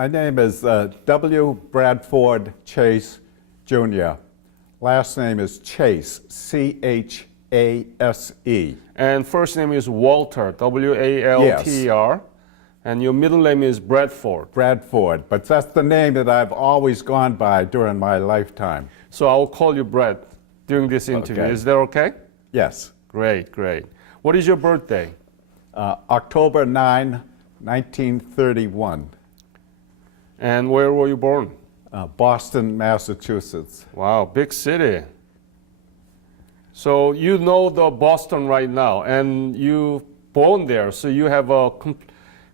My name is W. Bradford Chase, Jr. Last name is Chase, C-H-A-S-E. And first name is Walter, W-A-L-T-E-R. Yes. And your middle name is Bradford. Bradford, but that's the name that I've always gone by during my lifetime. So I will call you Brad during this interview. Okay. Is that okay? Yes. Great, great. What is your birthday? October 9, 1931. And where were you born? Boston, Massachusetts. Wow, big city. So you know the Boston right now, and you born there, so you have a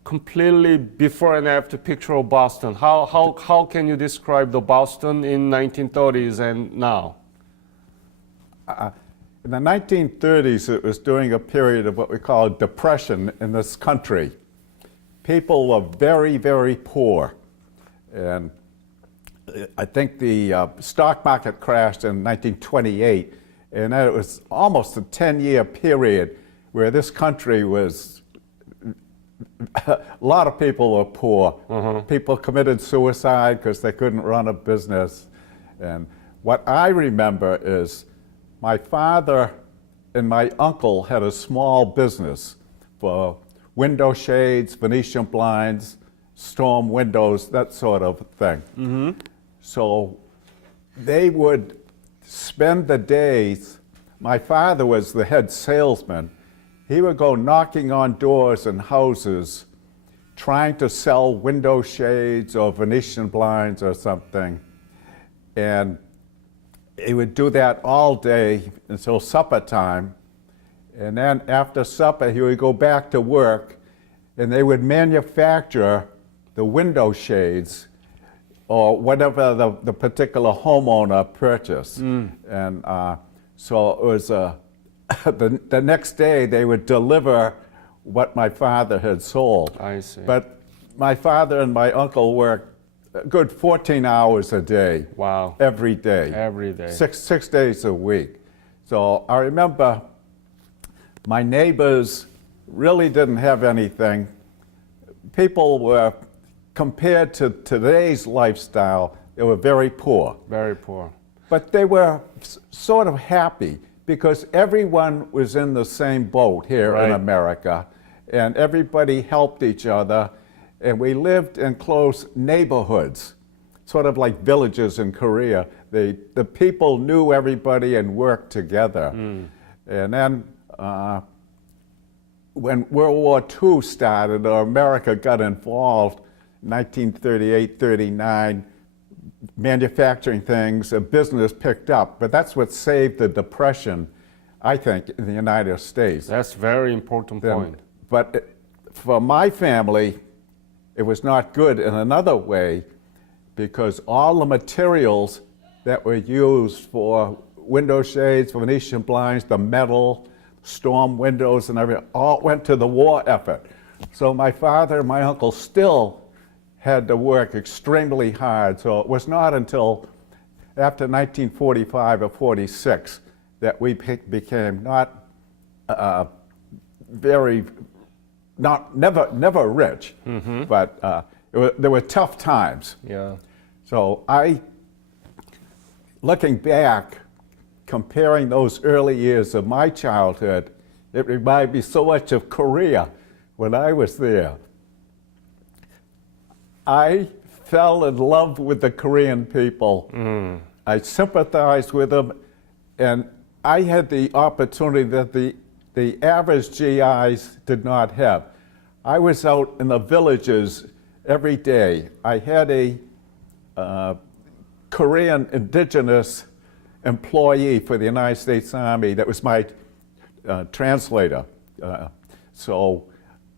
completely before and after picture of Boston. How can you describe the Boston in 1930s and now? In the 1930s, it was during a period of what we call depression in this country. People were very, very poor. And I think the stock market crashed in 1928, and it was almost a 10-year period where this country was, a lot of people were poor. People committed suicide because they couldn't run a business. And what I remember is my father and my uncle had a small business for window shades, Venetian blinds, storm windows, that sort of thing. So they would spend the days, my father was the head salesman, he would go knocking on doors in houses trying to sell window shades or Venetian blinds or something. And he would do that all day until supper time. And then after supper, he would go back to work, and they would manufacture the window shades or whatever the particular homeowner purchased. And so it was the next day they would deliver what my father had sold. I see. But my father and my uncle worked a good 14 hours a day. Wow. Every day. Every day. Six days a week. So I remember my neighbors really didn't have anything. People were, compared to today's lifestyle, they were very poor. Very poor. But they were sort of happy because everyone was in the same boat here in America, and everybody helped each other, and we lived in close neighborhoods, sort of like villages in Korea. The people knew everybody and worked together. And then when World War II started, or America got involved, 1938, 39, manufacturing things, a business picked up. But that's what saved the Depression, I think, in the United States. That's a very important point. But for my family, it was not good in another way, because all the materials that were used for window shades, Venetian blinds, the metal, storm windows and everything, all went to the war effort. So my father and my uncle still had to work extremely hard. So it was not until after 1945 or 46 that we became not never rich, but there were tough times. Yeah. So looking back, comparing those early years of my childhood, it reminded me so much of Korea when I was there. I fell in love with the Korean people. I sympathized with them, and I had the opportunity that the average GIs did not have. I was out in the villages every day. I had a Korean indigenous employee for the United States Army that was my translator. So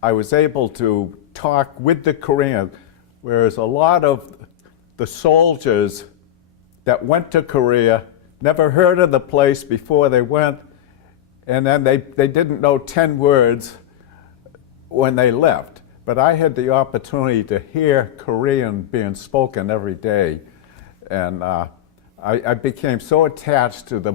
I was able to talk with the Koreans, whereas a lot of the soldiers that went to Korea never heard of the place before they went, and then they didn't know 10 words when they left. But I had the opportunity to hear Korean being spoken every day, and I became so attached to the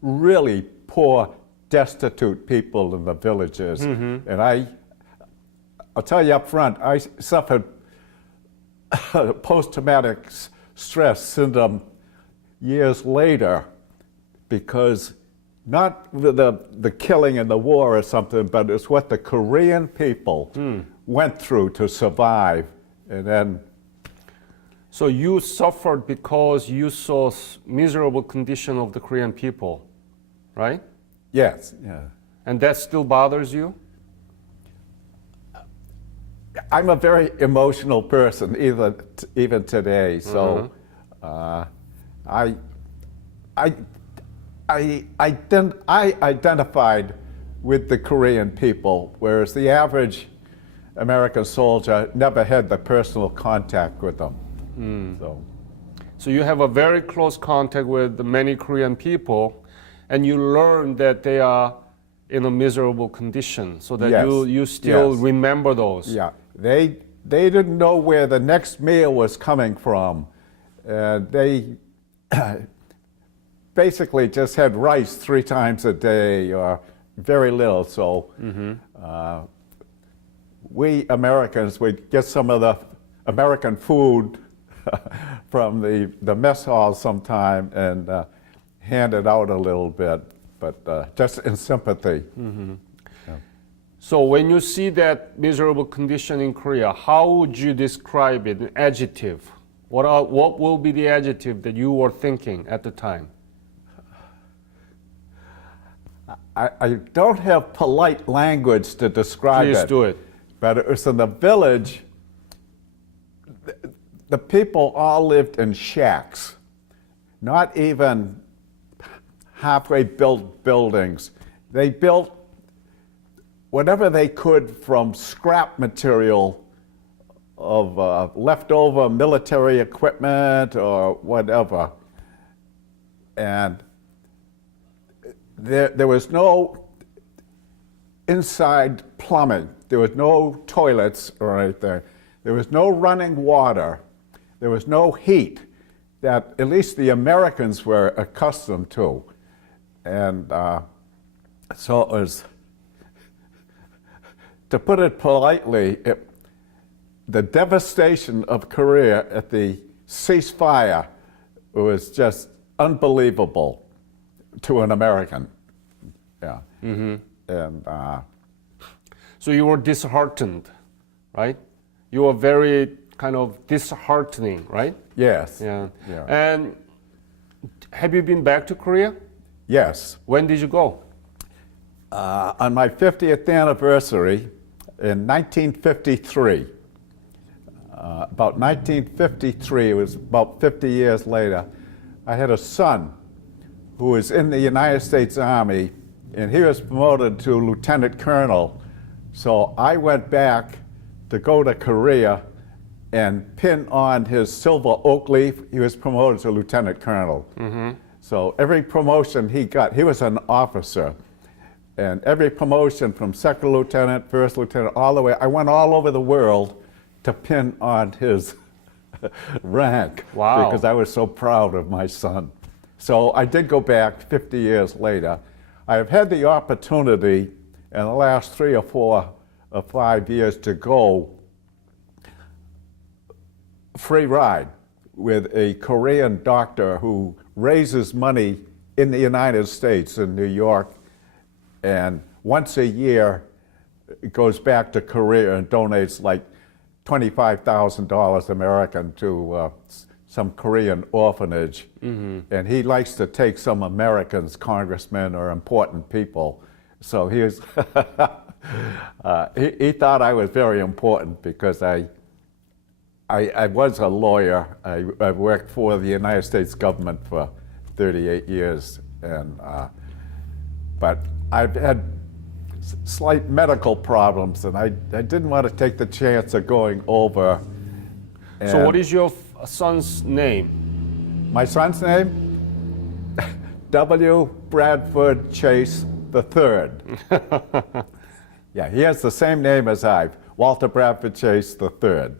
really poor, destitute people in the villages. And I'll tell you up front, I suffered post-traumatic stress syndrome years later, because not the killing and the war or something, but it's what the Korean people went through to survive. And then, So you suffered because you saw miserable condition of the Korean people, right? yes, yeah. And that still bothers you? I'm a very emotional person, even today. So I identified with the Korean people, whereas the average American soldier never had the personal contact with them. So you have a very close contact with many Korean people, and you learn that they are in a miserable condition, so that Yes. you still Yes. remember those. Yeah, they didn't know where the next meal was coming from. They basically just had rice 3 times a day or very little. So we Americans would get some of the American food from the mess hall sometime and hand it out a little bit, but just in sympathy. So when you see that miserable condition in Korea, how would you describe it in adjective? What will be the adjective that you were thinking at the time? I don't have polite language to describe Please it. do it. But it was in the village. The people all lived in shacks, not even halfway built buildings. They built whatever they could from scrap material of leftover military equipment or whatever. And there was no inside plumbing. There was no toilets or anything. There was no running water. There was no heat that at least the Americans were accustomed to. And so it was, to put it politely, the devastation of Korea at the ceasefire was just unbelievable to an American. Yeah. And So you were disheartened, right? You were very kind of disheartening, right? yes. Yeah. Yeah. And have you been back to Korea? Yes. When did you go? On my 50th anniversary in 1953, about 1953, it was about 50 years later, I had a son who was in the United States Army, and he was promoted to lieutenant colonel. So I went back to go to Korea and pin on his silver oak leaf. He was promoted to lieutenant colonel. So every promotion he got, he was an officer, and every promotion from second lieutenant, first lieutenant, all the way, I went all over the world to pin on his rank. Wow. Because I was so proud of my son. So I did go back 50 years later. I have had the opportunity in the last 3 or 4 or 5 years to go free ride with a Korean doctor who raises money in the United States, in New York, and once a year goes back to Korea and donates like $25,000 American to some Korean orphanage. And he likes to take some Americans, congressmen or important people. So he was he thought I was very important because I was a lawyer. I worked for the United States government for 38 years, and but I've had slight medical problems, and I didn't want to take the chance of going over. So what And is your son's name? my son's name? W. Bradford Chase III. Yeah, he has the same name as I, Walter Bradford Chase III.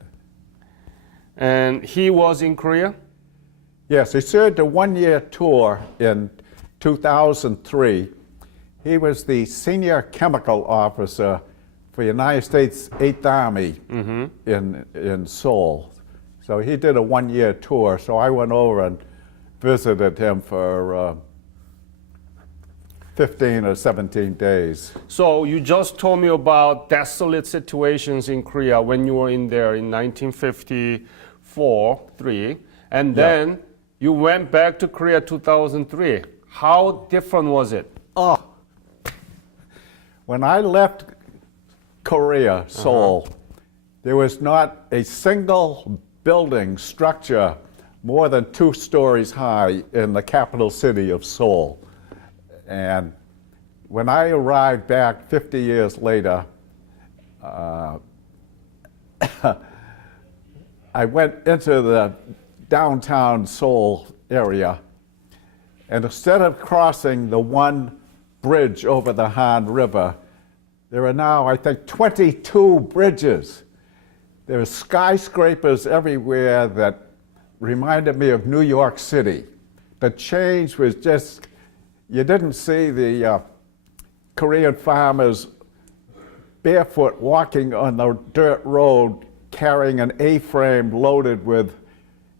And he was in Korea? Yes, he served a 1-year tour in 2003. He was the senior chemical officer for the United States 8th Army in Seoul. So he did a one-year tour, so I went over and visited him for 15 or 17 days. So you just told me about desolate situations in Korea when you were in there in 1954, 3, and then you went back to Korea 2003. How different was it? Oh, when I left Korea, Seoul, there was not a single building structure more than 2 stories high in the capital city of Seoul. And when I arrived back 50 years later, I went into the downtown Seoul area, and instead of crossing the one bridge over the Han River, there are now, I think, 22 bridges. There are skyscrapers everywhere that reminded me of New York City. The change was just, you didn't see the Korean farmers barefoot walking on the dirt road carrying an A-frame loaded with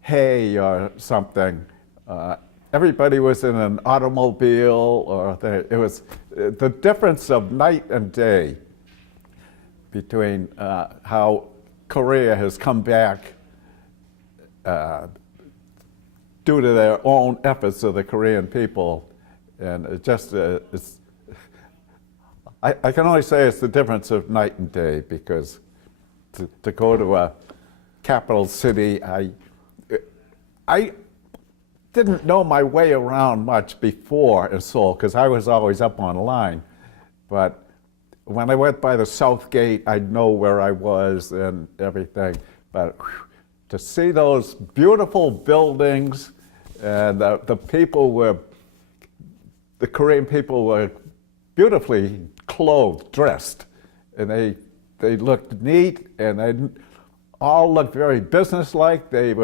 hay or something. Everybody was in an automobile, or it was the difference of night and day between how Korea has come back due to their own efforts of the Korean people. And it just, I can only say it's the difference of night and day, because to go to a capital city, I didn't know my way around much before in Seoul, because I was always up on line. But when I went by the South Gate, I'd know where I was and everything. But to see those beautiful buildings, and the people were, the Korean people were beautifully clothed, dressed, and they looked neat, and they all looked very businesslike. They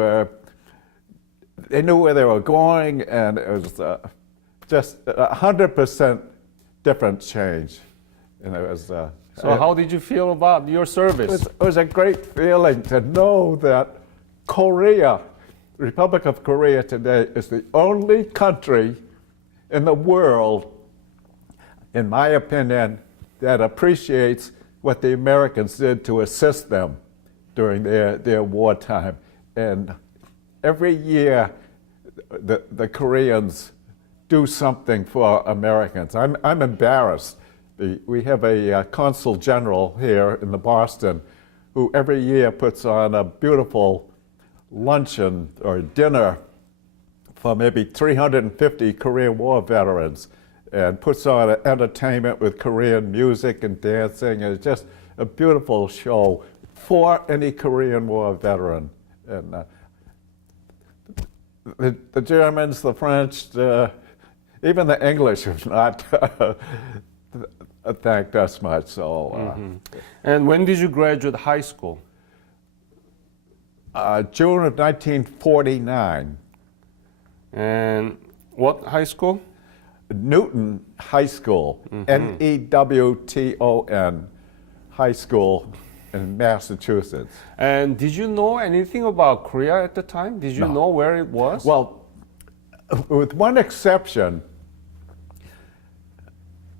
knew where they were going, and it was just 100% different change. And it was. So how did you feel about your service? It was a great feeling to know that Korea, the Republic of Korea today, is the only country in the world, in my opinion, that appreciates what the Americans did to assist them during their wartime. And every year, the Koreans do something for Americans. I'm embarrassed. We have a consul general here in Boston who every year puts on a beautiful luncheon or dinner for maybe 350 Korean War veterans, and puts on an entertainment with Korean music and dancing. And it's just a beautiful show for any Korean War veteran. And the Germans, the French, even the English have not thanked us much. So, And when did you graduate high school? June of 1949. And what high school? Newton High School, Newton High School in Massachusetts. And did you know anything about Korea at the time? Did you know where it was? Well, with one exception,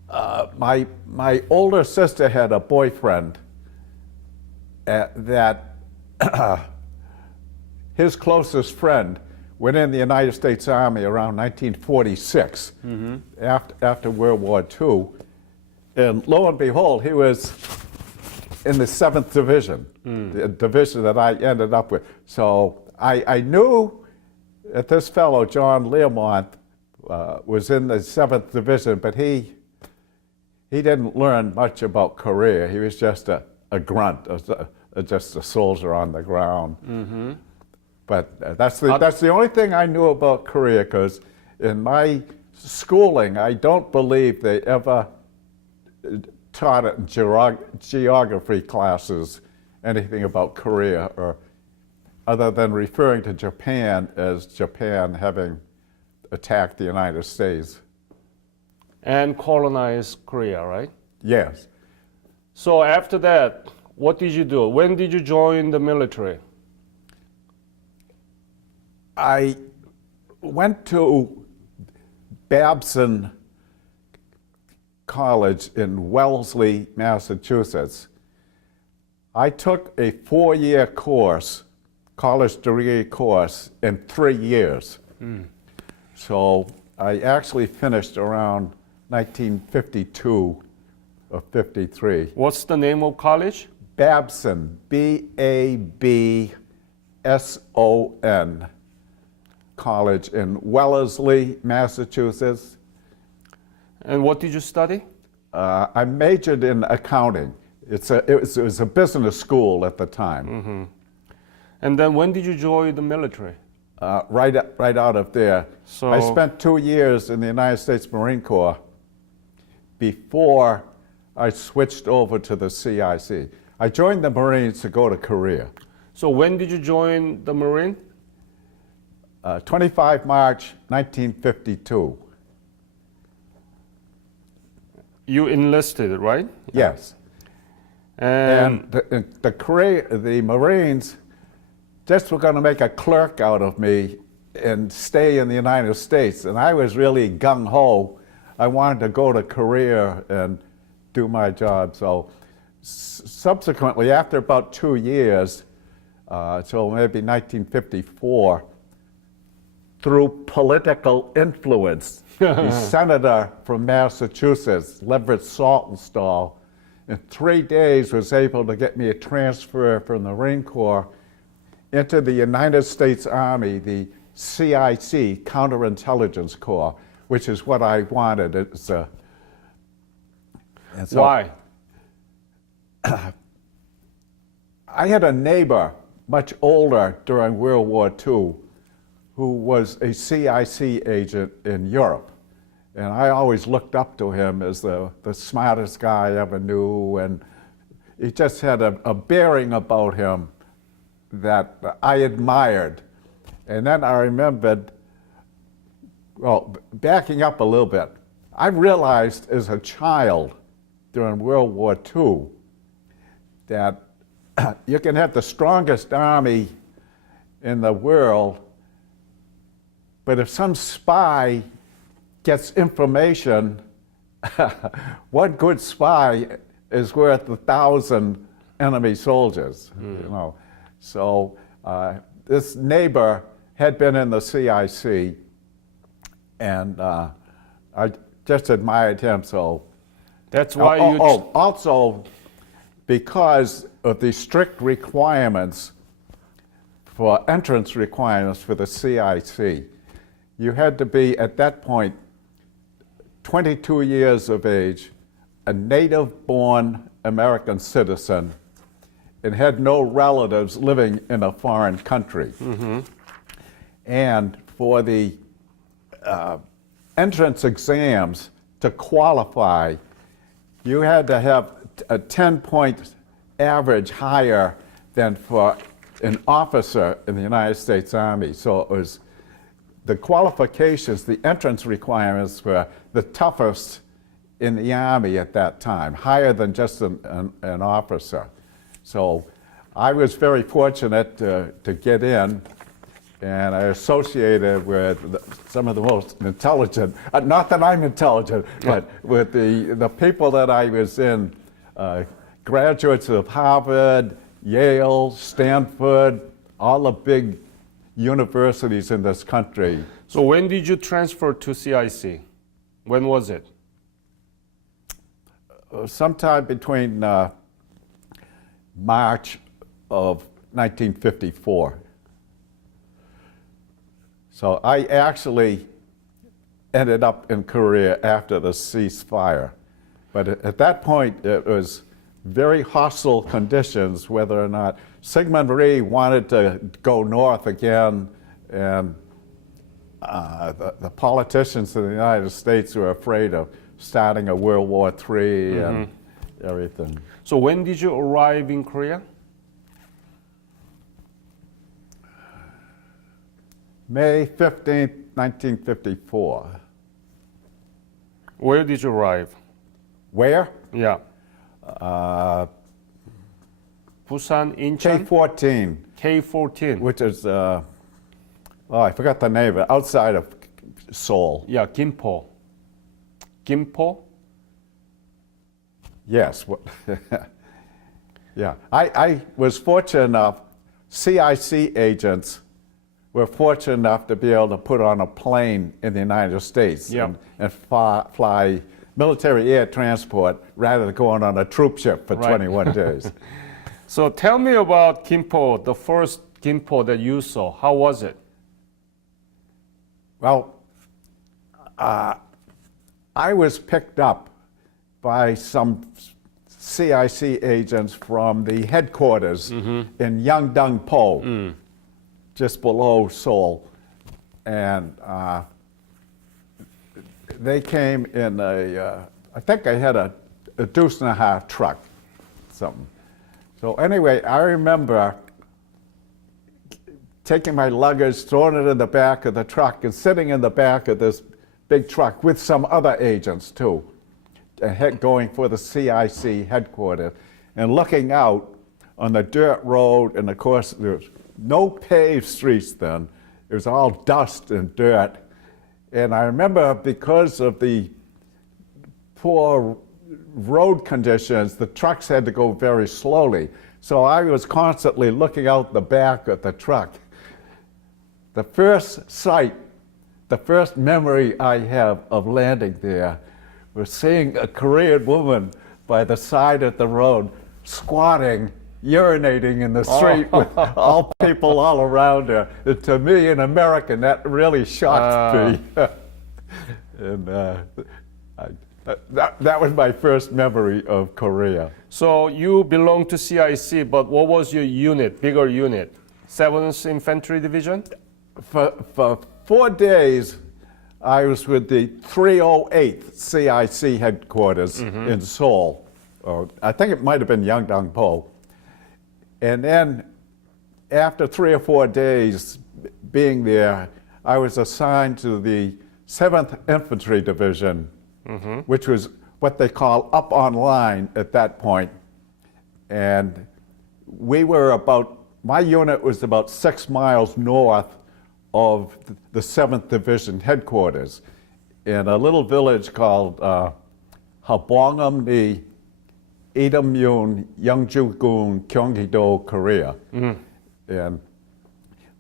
my older sister had a boyfriend that his closest friend went in the United States Army around 1946, after World War II. And lo and behold, he was in the 7th Division, the division that I ended up with. So I knew that this fellow, John Learmont, was in the 7th Division, but he didn't learn much about Korea. He was just a grunt, just a soldier on the ground. But that's the only thing I knew about Korea, because in my schooling, I don't believe they ever taught it in geography classes anything about Korea, or other than referring to Japan as Japan having attacked the United States. And colonized Korea, right? Yes. So after that, what did you do? When did you join the military? I went to Babson College in Wellesley, Massachusetts. I took a 4-year course, college degree course, in 3 years. So I actually finished around 1952 or 53. What's the name of college? Babson, B-A-B-S-O-N, college in Wellesley, Massachusetts. And what did you study? I majored in accounting. It was a business school at the time. And then when did you join the military? Right out of there. So- I spent 2 years in the United States Marine Corps before I switched over to the CIC. I joined the Marines to go to Korea. So when did you join the Marine? 25 March 1952. You enlisted, right? Yes. And And the Marines just were going to make a clerk out of me and stay in the United States. And I was really gung-ho. I wanted to go to Korea and do my job. So subsequently, after about 2 years, so maybe 1954, through political influence, the senator from Massachusetts, Leverett Saltonstall, in 3 days was able to get me a transfer from the Marine Corps into the United States Army, the CIC, Counterintelligence Corps, which is what I wanted. And so why? I had a neighbor, much older during World War II, who was a CIC agent in Europe. And I always looked up to him as the smartest guy I ever knew. And he just had a bearing about him that I admired. And then I remembered, well, backing up a little bit, I realized as a child during World War II that you can have the strongest army in the world, but if some spy gets information, one good spy is worth 1,000 enemy soldiers. You know, so this neighbor had been in the CIC, and I just admired him. So That's why you. Also because of the strict requirements for entrance requirements for the CIC. You had to be, at that point, 22 years of age, a native-born American citizen, and had no relatives living in a foreign country. And for the entrance exams to qualify, you had to have a 10-point average higher than for an officer in the United States Army. So it was the qualifications, the entrance requirements were the toughest in the Army at that time, higher than just an officer. So I was very fortunate to get in, and I associated with some of the most intelligent, not that I'm intelligent, but with the people that I was in, graduates of Harvard, Yale, Stanford, all the big universities in this country. So when did you transfer to CIC? When was it? Sometime between March of 1954. So I actually ended up in Korea after the ceasefire. But at that point, it was very hostile conditions, whether or not Syngman Rhee wanted to go north again, and the politicians in the United States were afraid of starting a World War III and everything. So when did you arrive in Korea? May 15th, 1954. Where did you arrive? Where? Yeah. Busan, Incheon? K-14, K-14. which is Oh, I forgot the name of it. Outside of Seoul. Yeah, Gimpo. Gimpo? Yes. Yeah. I was fortunate enough, CIC agents were fortunate enough to be able to put on a plane in the United States Yeah. and fly military air transport rather than going on a troop ship for Right. 21 days. So tell me about Gimpo, the first Gimpo that you saw. How was it? Well, I was picked up by some CIC agents from the headquarters in Yeongdong-po, just below Seoul. And they came in I think I had a deuce and a half truck, something. So anyway, I remember taking my luggage, throwing it in the back of the truck, and sitting in the back of this big truck with some other agents too, going for the CIC headquarters, and looking out on the dirt road. And of course, there was no paved streets then. It was all dust and dirt. And I remember, because of the poor road conditions, the trucks had to go very slowly. So I was constantly looking out the back of the truck. The first sight, the first memory I have of landing there was seeing a Korean woman by the side of the road, squatting, urinating in the street with all people all around her. And to me, an American, that really shocked me. And that was my first memory of Korea. So you belong to CIC, but what was your unit, bigger unit? 7th Infantry Division? For 4 days, I was with the 308th CIC headquarters in Seoul. Or I think it might have been Yeongdong-po. And then after 3 or 4 days being there, I was assigned to the 7th Infantry Division, which was what they call up on line at that point. And we were my unit was about 6 miles north of the 7th Division headquarters in a little village called Habongam-ni, Idam-yun, Yeongju-gun, Gyeonggi-do, Korea. And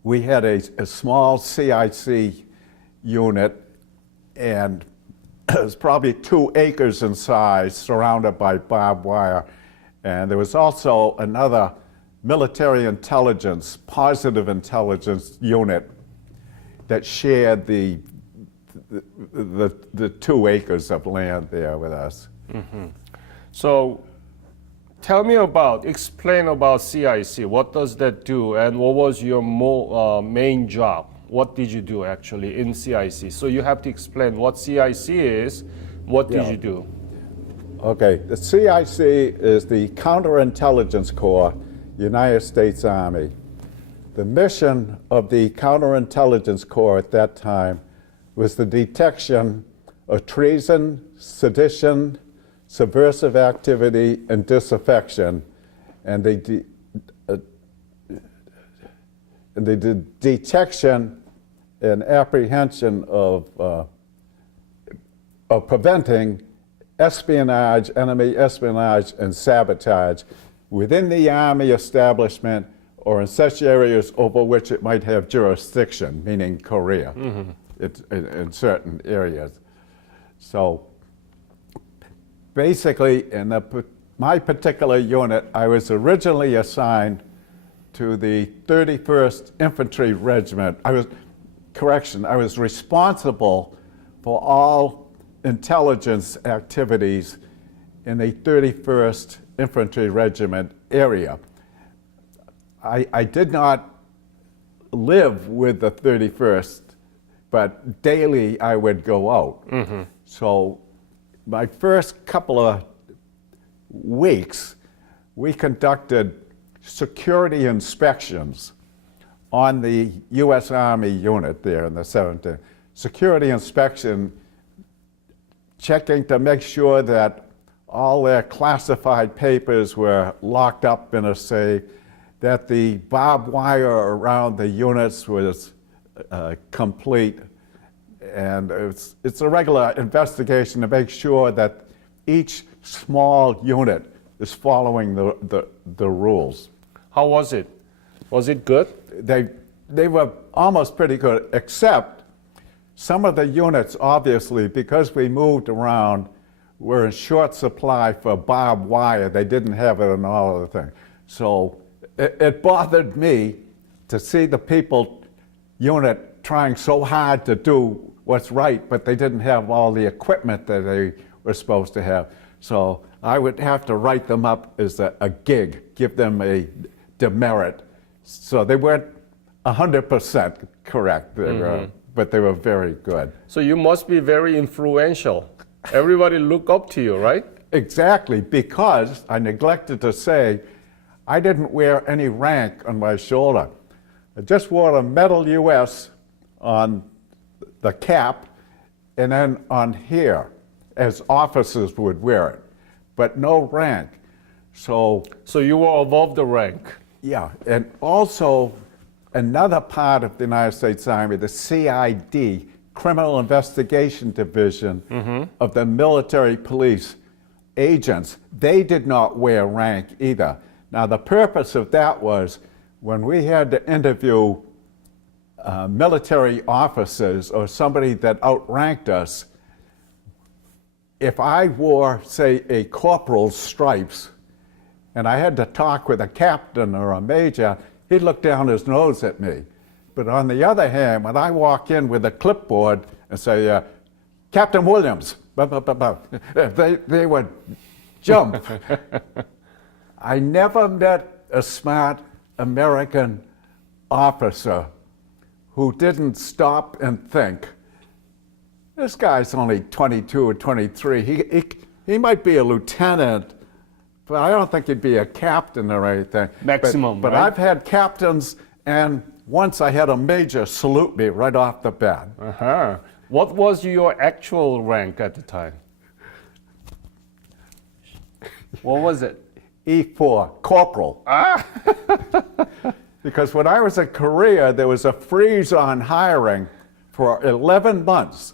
we had a small CIC unit, and it was probably 2 acres in size, surrounded by barbed wire. And there was also another military intelligence, positive intelligence unit that shared the 2 acres of land there with us. So tell me explain about CIC. What does that do, and what was your main job? What did you do actually in CIC? So you have to explain what CIC is. What did you do? Okay, the CIC is the Counterintelligence Corps, United States Army. The mission of the Counterintelligence Corps at that time was the detection of treason, sedition, subversive activity, and disaffection, and the detection and apprehension of preventing espionage, enemy espionage, and sabotage within the Army establishment or in such areas over which it might have jurisdiction, meaning Korea, in certain areas. So basically, in my particular unit, I was originally assigned to the 31st Infantry Regiment. I was responsible for all intelligence activities in the 31st Infantry Regiment area. I did not live with the 31st, but daily I would go out. So my first couple of weeks, we conducted security inspections on the U.S. Army unit there in the 17th. Security inspection, checking to make sure that all their classified papers were locked up in a safe, that the barbed wire around the units was complete. And it's a regular investigation to make sure that each small unit is following the rules. How was it? Was it good? They were almost pretty good, except some of the units, obviously, because we moved around, were in short supply for barbed wire. They didn't have it in all of the things. So it bothered me to see the people unit trying so hard to do what's right, but they didn't have all the equipment that they were supposed to have. So I would have to write them up as a gig, give them a demerit. So they weren't 100% correct, but they were very good. So you must be very influential. Everybody look up to you, right? Exactly, because I neglected to say I didn't wear any rank on my shoulder. I just wore a Medal US on the cap and then on here, as officers would wear it, but no rank. So you were above the rank. yeah, and also another part of the United States Army, the CID, Criminal Investigation Division of the military police agents, they did not wear rank either. Now the purpose of that was when we had to interview military officers or somebody that outranked us, if I wore, say, a corporal's stripes and I had to talk with a captain or a major, he'd look down his nose at me. But on the other hand, when I walk in with a clipboard and say, Captain Williams, blah, blah, blah, blah, they would jump. I never met a smart American officer who didn't stop and think, this guy's only 22 or 23. He might be a lieutenant, but I don't think he'd be a captain or anything. Maximum, but right? I've had captains, and once I had a major salute me right off the bat. Uh-huh. What was your actual rank at the time? What was it? E4, corporal. Because when I was in Korea, there was a freeze on hiring for 11 months.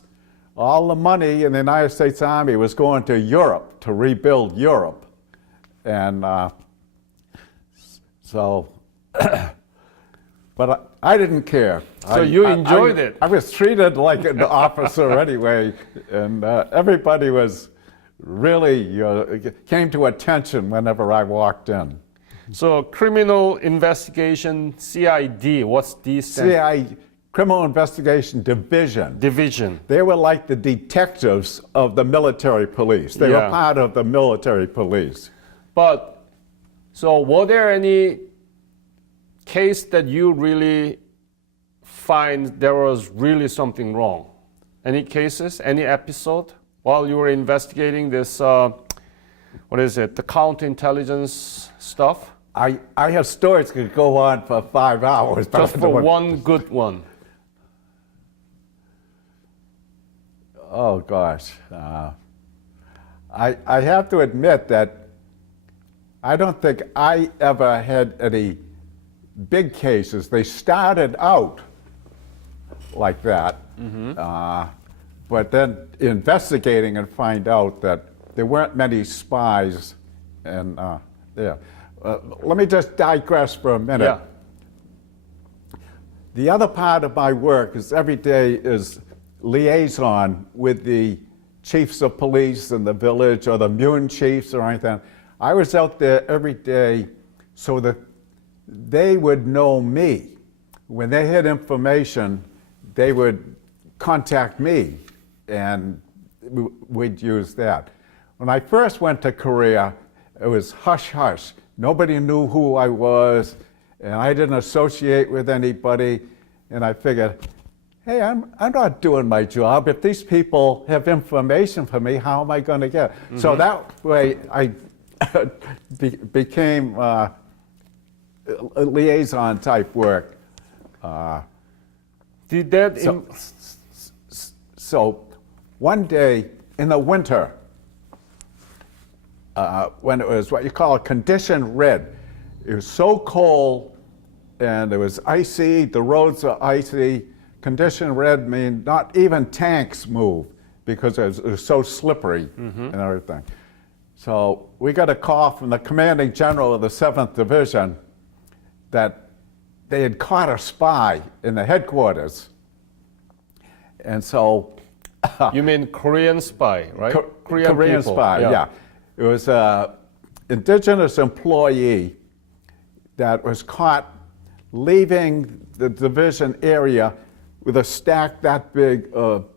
All the money in the United States Army was going to Europe, to rebuild Europe. And so, but I didn't care. So you enjoyed it? I was treated like an officer anyway, and everybody was really came to attention whenever I walked in. So Criminal Investigation, CID, what's the CID, Criminal Investigation Division. Division. They were like the detectives of the military police. They were part of the military police. But, so were there any case that you really find there was really something wrong? Any cases, any episode while you were investigating this, what is it, the counterintelligence stuff? I have stories that could go on for 5 hours. Just for one good one. Oh gosh. I have to admit that I don't think I ever had any big cases. They started out like that, but then investigating and find out that there weren't many spies, and let me just digress for a minute. Yeah. The other part of my work is every day is liaison with the chiefs of police in the village or the Mun chiefs or anything. I was out there every day so that they would know me. When they had information, they would contact me, and we'd use that. When I first went to Korea, it was hush-hush. Nobody knew who I was, and I didn't associate with anybody, and I figured, hey, I'm not doing my job. If these people have information for me, how am I going to get it? So that way I became a liaison type work. Did that So one day in the winter, when it was what you call a condition red, it was so cold and it was icy, the roads are icy, condition red means not even tanks move because it's so slippery and everything. So we got a call from the commanding general of the 7th Division that they had caught a spy in the headquarters. And so... You mean Korean spy, right? Korean people. spy, yeah. It was an indigenous employee that was caught leaving the division area with a stack that big of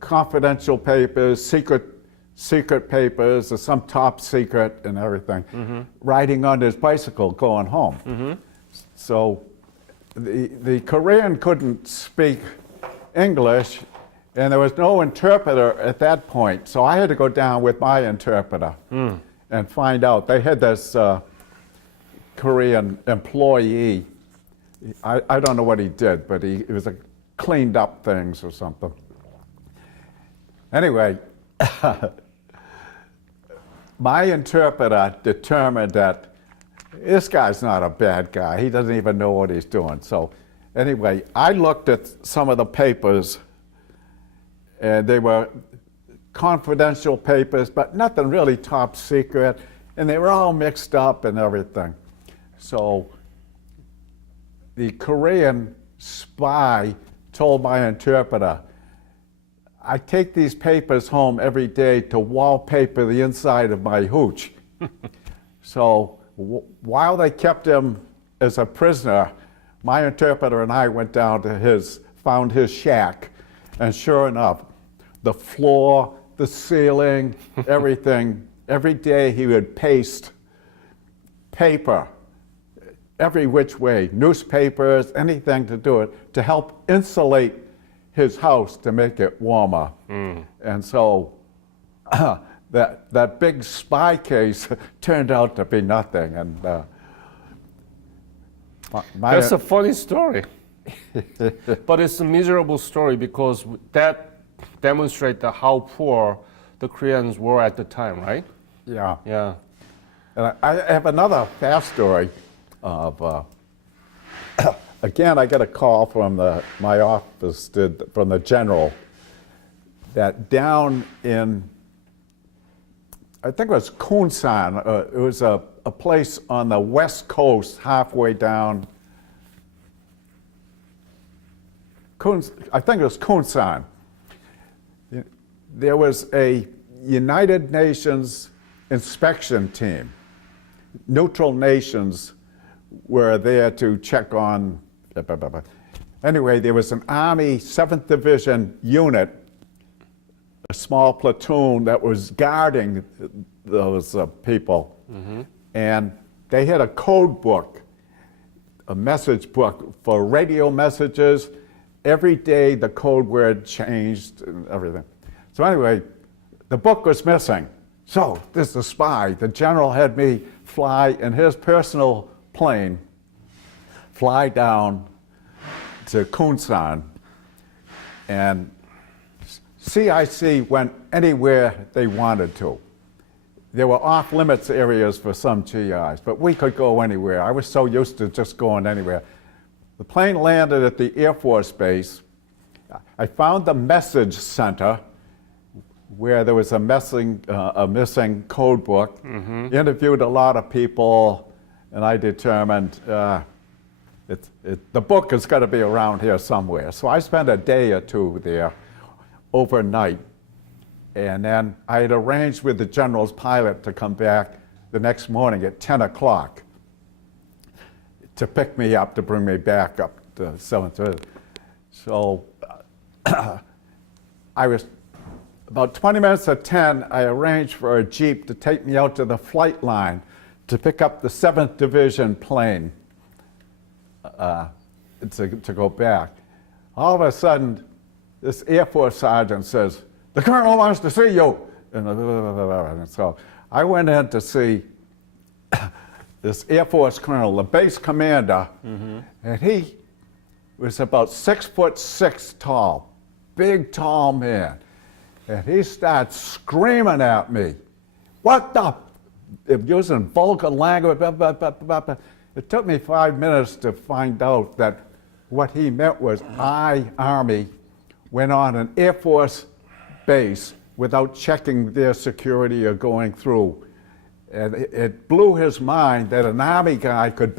confidential papers, secret papers, or some top secret and everything, riding on his bicycle going home. So the Korean couldn't speak English, and there was no interpreter at that point, so I had to go down with my interpreter and find out. They had this Korean employee. I don't know what he did, but he was cleaned up things or something. Anyway, my interpreter determined that this guy's not a bad guy. He doesn't even know what he's doing. So anyway, I looked at some of the papers, and they were confidential papers, but nothing really top secret, and they were all mixed up and everything. So the Korean spy told my interpreter, I take these papers home every day to wallpaper the inside of my hooch. So while they kept him as a prisoner, my interpreter and I went down to found his shack, and sure enough, the floor, the ceiling, everything, every day he would paste paper every which way, newspapers, anything to do it, to help insulate his house to make it warmer. And so that big spy case turned out to be nothing. And that's a funny story. But it's a miserable story because that demonstrates how poor the Koreans were at the time, right? Yeah. Yeah. And I have another fast story of, again, I got a call from my office from the general that down in, I think it was Kunsan, it was a place on the west coast halfway down, I think it was Kunsan. There was a United Nations inspection team. Neutral nations were there to check on. Anyway, there was an Army 7th Division unit, a small platoon that was guarding those people. And they had a code book, a message book for radio messages. Every day the code word changed and everything. So anyway, the book was missing. So this is a spy. The general had me fly in his personal plane, fly down to Kunsan, and CIC went anywhere they wanted to. There were off-limits areas for some GIs, but we could go anywhere. I was so used to just going anywhere. The plane landed at the Air Force Base. I found the message center where there was a missing code book, interviewed a lot of people, and I determined the book is got to be around here somewhere. So I spent a day or two there overnight, and then I had arranged with the general's pilot to come back the next morning at 10 o'clock to pick me up, to bring me back up to 7th. So I was, about 20 minutes to 10, I arranged for a Jeep to take me out to the flight line to pick up the 7th Division plane to go back. All of a sudden, this Air Force sergeant says, "The colonel wants to see you." And so I went in to see this Air Force colonel, the base commander, and he was about 6'6" tall, big, tall man. And he starts screaming at me, "What the?" Using vulgar language. It took me 5 minutes to find out that what he meant was I, Army, went on an Air Force base without checking their security or going through. And it blew his mind that an Army guy could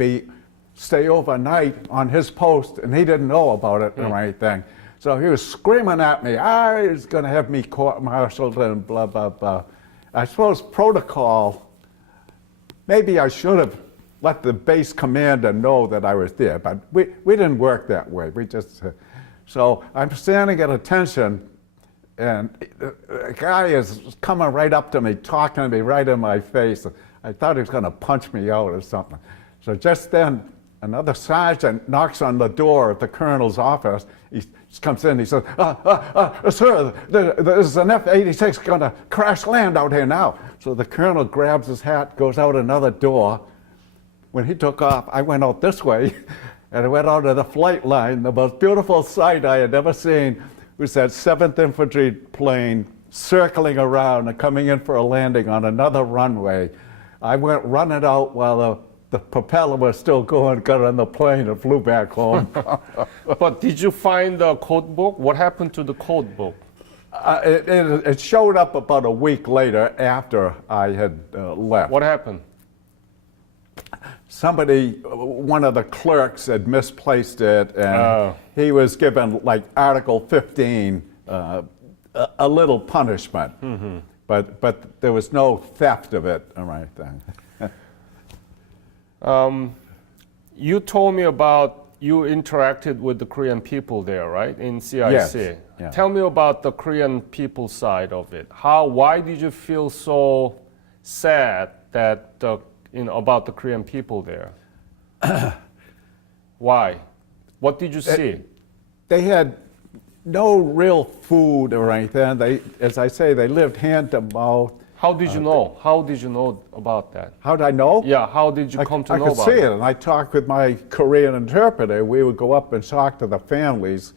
stay overnight on his post and he didn't know about it or anything. So he was screaming at me, he's going to have me court-martialed and blah, blah, blah. I suppose protocol, maybe I should have let the base commander know that I was there, but we didn't work that way. We just, so I'm standing at attention, and a guy is coming right up to me, talking to me right in my face. I thought he was going to punch me out or something. So just then, another sergeant knocks on the door of the colonel's office. He comes in, he says, sir, there's an F-86 going to crash land out here now. So the colonel grabs his hat, goes out another door. When he took off, I went out this way, and I went out to the flight line. The most beautiful sight I had ever seen was that 7th Infantry plane circling around and coming in for a landing on another runway. I went running out while the propeller was still going, got on the plane and flew back home. But did you find the code book? What happened to the code book? It showed up about a week later after I had left. What happened? Somebody, one of the clerks had misplaced it, and he was given like Article 15, a little punishment. Mm-hmm. But there was no theft of it or anything. You told me about you interacted with the Korean people there, right, in CIC? Yes. Yeah. Tell me about the Korean people side of it. Why did you feel so sad that about the Korean people there? Why? What did you see? They had no real food or anything. They, as I say, they lived hand to mouth. How did you know? How did you know about that? How did I know? Yeah, how did you come to know about it? I could see it, and I talked with my Korean interpreter. We would go up and talk to the families,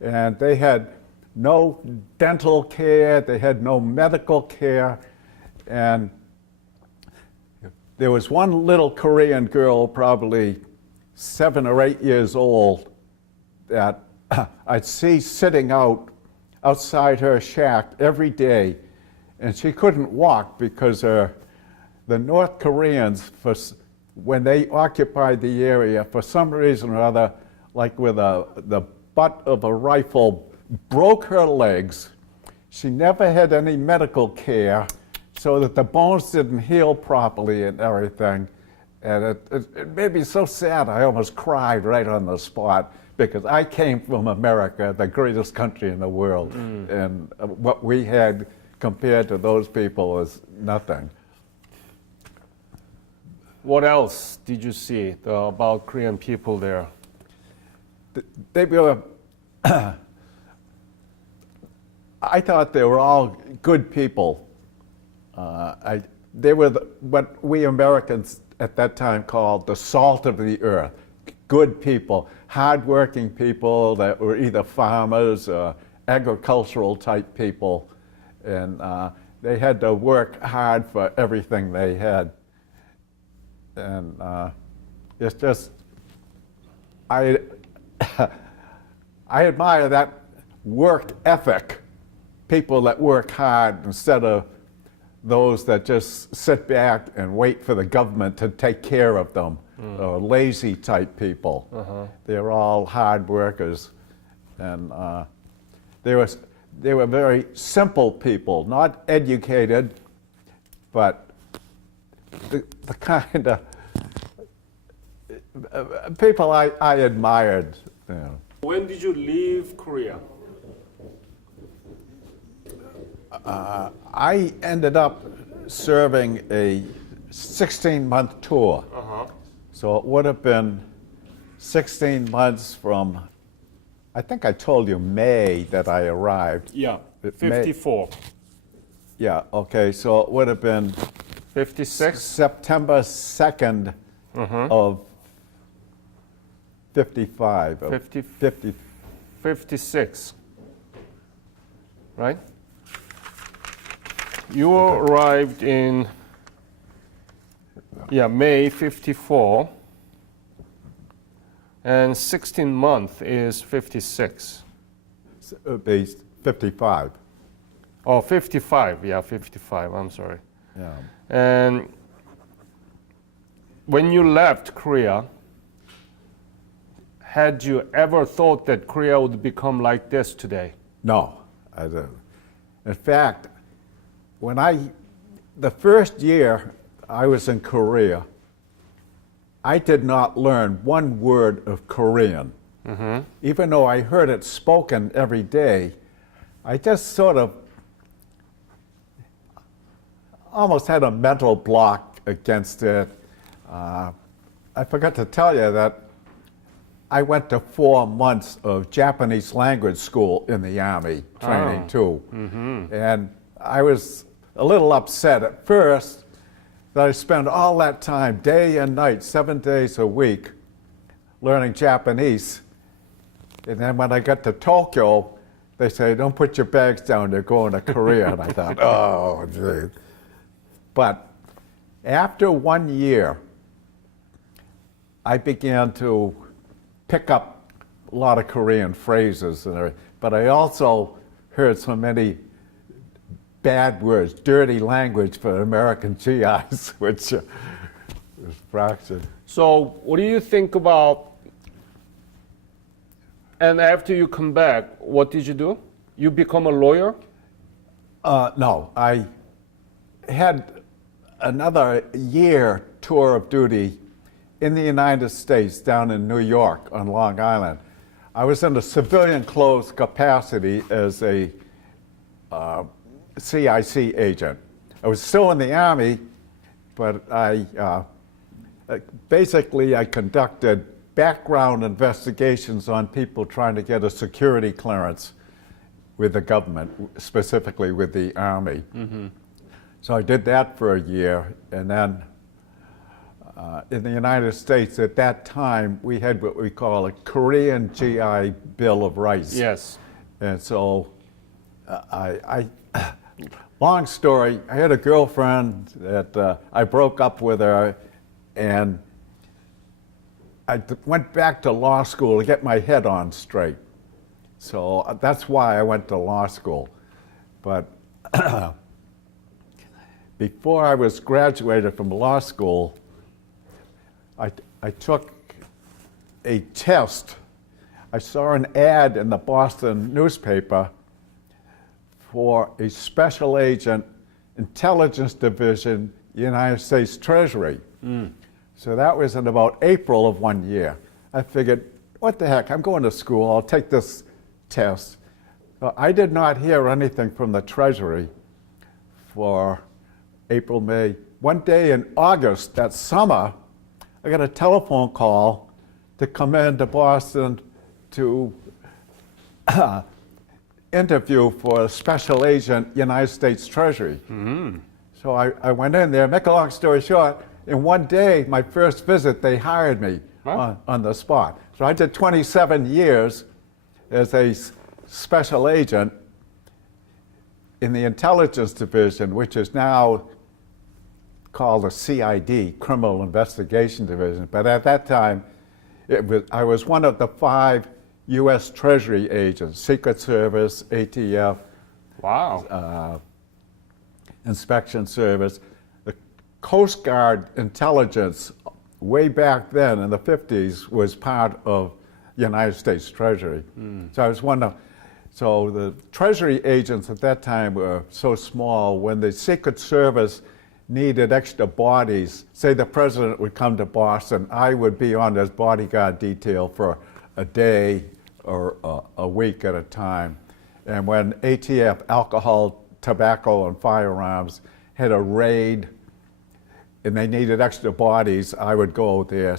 and they had no dental care, they had no medical care, and there was one little Korean girl, probably 7 or 8 years old, that I'd see sitting outside her shack every day, and she couldn't walk because the North Koreans, when they occupied the area, for some reason or other, like with the butt of a rifle, broke her legs. She never had any medical care, so that the bones didn't heal properly and everything. And it made me so sad, I almost cried right on the spot, because I came from America, the greatest country in the world, and what we had compared to those people is nothing. What else did you see about Korean people there? They were, I thought they were all good people. They were what we Americans at that time called the salt of the earth. Good people, hardworking people that were either farmers or agricultural type people. And they had to work hard for everything they had. And it's just, I admire that work ethic, people that work hard instead of those that just sit back and wait for the government to take care of them, or lazy type people. They're all hard workers. And they were very simple people, not educated, but the kind of people I admired. You know. When did you leave Korea? I ended up serving a 16-month tour. So it would have been 16 months from, I think I told you May that I arrived. Yeah, 54. Yeah, okay, so it would have been 56? September 2nd of 55. 56. Right? You arrived in May 54. And 16 month is 56. Be 55. Oh, 55. Yeah, 55. I'm sorry. Yeah. And when you left Korea, had you ever thought that Korea would become like this today? No, I didn't. In fact, the first year I was in Korea, I did not learn one word of Korean. Even though I heard it spoken every day, I just sort of almost had a mental block against it. I forgot to tell you that I went to 4 months of Japanese language school in the Army training too. And I was a little upset at first that I spent all that time, day and night, 7 days a week, learning Japanese. And then when I got to Tokyo, they say, don't put your bags down, they're going to Korea. And I thought, oh, gee. But after 1 year, I began to pick up a lot of Korean phrases, but I also heard so many bad words, dirty language for American GIs, which was fractured. So what do you think about, and after you come back, what did you do? You become a lawyer? No, I had another year tour of duty in the United States, down in New York on Long Island. I was in a civilian clothes capacity as a CIC agent. I was still in the Army, but basically I conducted background investigations on people trying to get a security clearance with the government, specifically with the Army. So I did that for a year, and then in the United States at that time, we had what we call a Korean GI Bill of Rights. Yes. And so long story, I had a girlfriend that I broke up with her, and I went back to law school to get my head on straight. So that's why I went to law school. But before I was graduated from law school, I took a test. I saw an ad in the Boston newspaper for a special agent, intelligence division, United States Treasury. So that was in about April of 1 year. I figured, what the heck, I'm going to school, I'll take this test. I did not hear anything from the Treasury for April, May. One day in August, that summer, I got a telephone call to come into Boston to interview for a special agent, United States Treasury. So I went in there. Make a long story short, in 1 day, my first visit, they hired me on the spot. So I did 27 years as a special agent in the intelligence division, which is now called a CID, Criminal Investigation Division. But at that time, I was one of the 5 U.S. Treasury agents, Secret Service, ATF, Wow. Inspection Service. The Coast Guard intelligence, way back then in the 50s, was part of United States Treasury. So I was one of, so the Treasury agents at that time were so small, when the Secret Service needed extra bodies, say the president would come to Boston, I would be on his bodyguard detail for a day or a week at a time. And when ATF, alcohol, tobacco, and firearms, had a raid and they needed extra bodies, I would go there.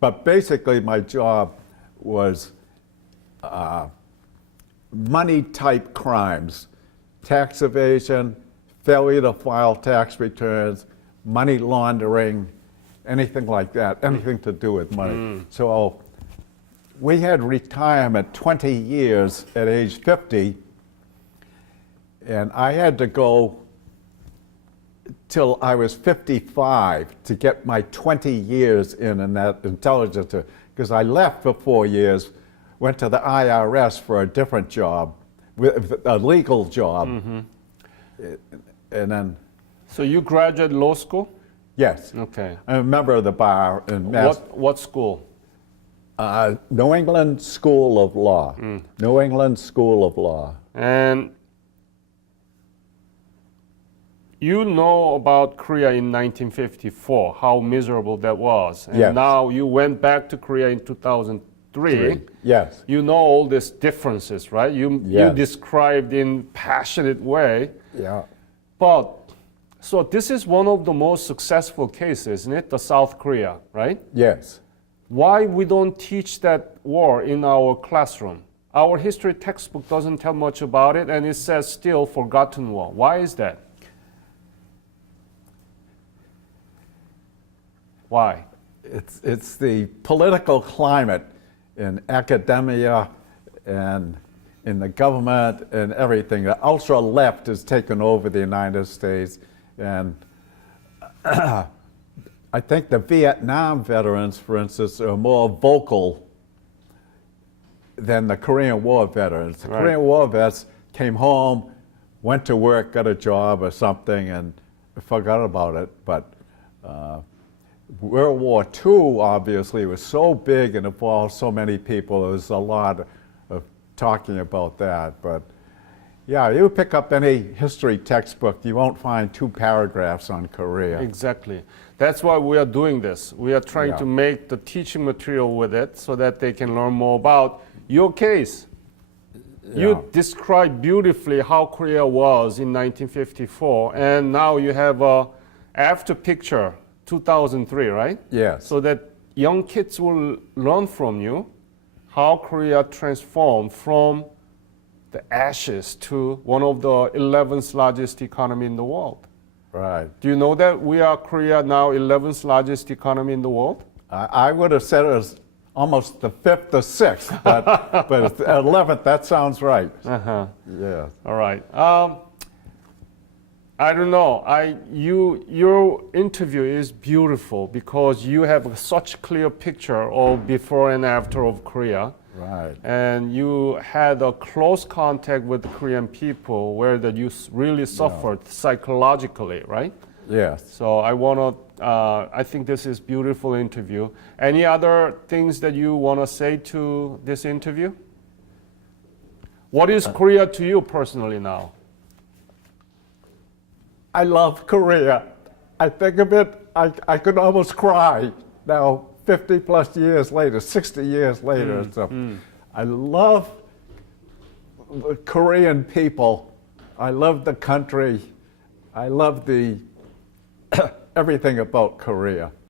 But basically my job was money type crimes, tax evasion, failure to file tax returns, money laundering, anything like that, anything to do with money. So we had retirement 20 years at age 50, and I had to go till I was 55 to get my 20 years in that intelligence, because I left for 4 years, went to the IRS for a different job, a legal job, and then, So you graduated law school? yes, Okay. I'm a member of the bar in Mass. What school? New England School of Law. New England School of Law. And you know about Korea in 1954, how miserable that was. And Yes. now you went back to Korea in 2003. Yes. You know all these differences, right? You Yes. described in passionate way. Yeah. But so this is one of the most successful cases, isn't it? The South Korea, right? Yes. Why we don't teach that war in our classroom? Our history textbook doesn't tell much about it, and it says still forgotten war. Why is that? Why? It's the political climate in academia and in the government and everything. The ultra left has taken over the United States, and I think the Vietnam veterans, for instance, are more vocal than the Korean War veterans. The Right. Korean War vets came home, went to work, got a job or something, and forgot about it. But World War II, obviously, was so big and involved so many people. There's a lot of talking about that. But yeah, you pick up any history textbook, you won't find 2 paragraphs on Korea. Exactly. That's why we are doing this. We are trying Yeah. to make the teaching material with it so that they can learn more about your case. Yeah. You described beautifully how Korea was in 1954, and now you have a after picture, 2003, right? Yes. So that young kids will learn from you how Korea transformed from the ashes to one of the 11th largest economy in the world. Right. Do you know that we are Korea now 11th largest economy in the world? I would have said it was almost the 5th or 6th, but it's the 11th, that sounds right. Uh-huh. Yeah. All right. I don't know. Your interview is beautiful because you have such clear picture of before and after of Korea. Right. And you had a close contact with the Korean people where that you really suffered psychologically, right? Yes. So I think this is beautiful interview. Any other things that you want to say to this interview? What is Korea to you personally now? I love Korea. I think of it, I could almost cry now, 50 plus years later, 60 years later. I love the Korean people. I love the country. I love everything about Korea.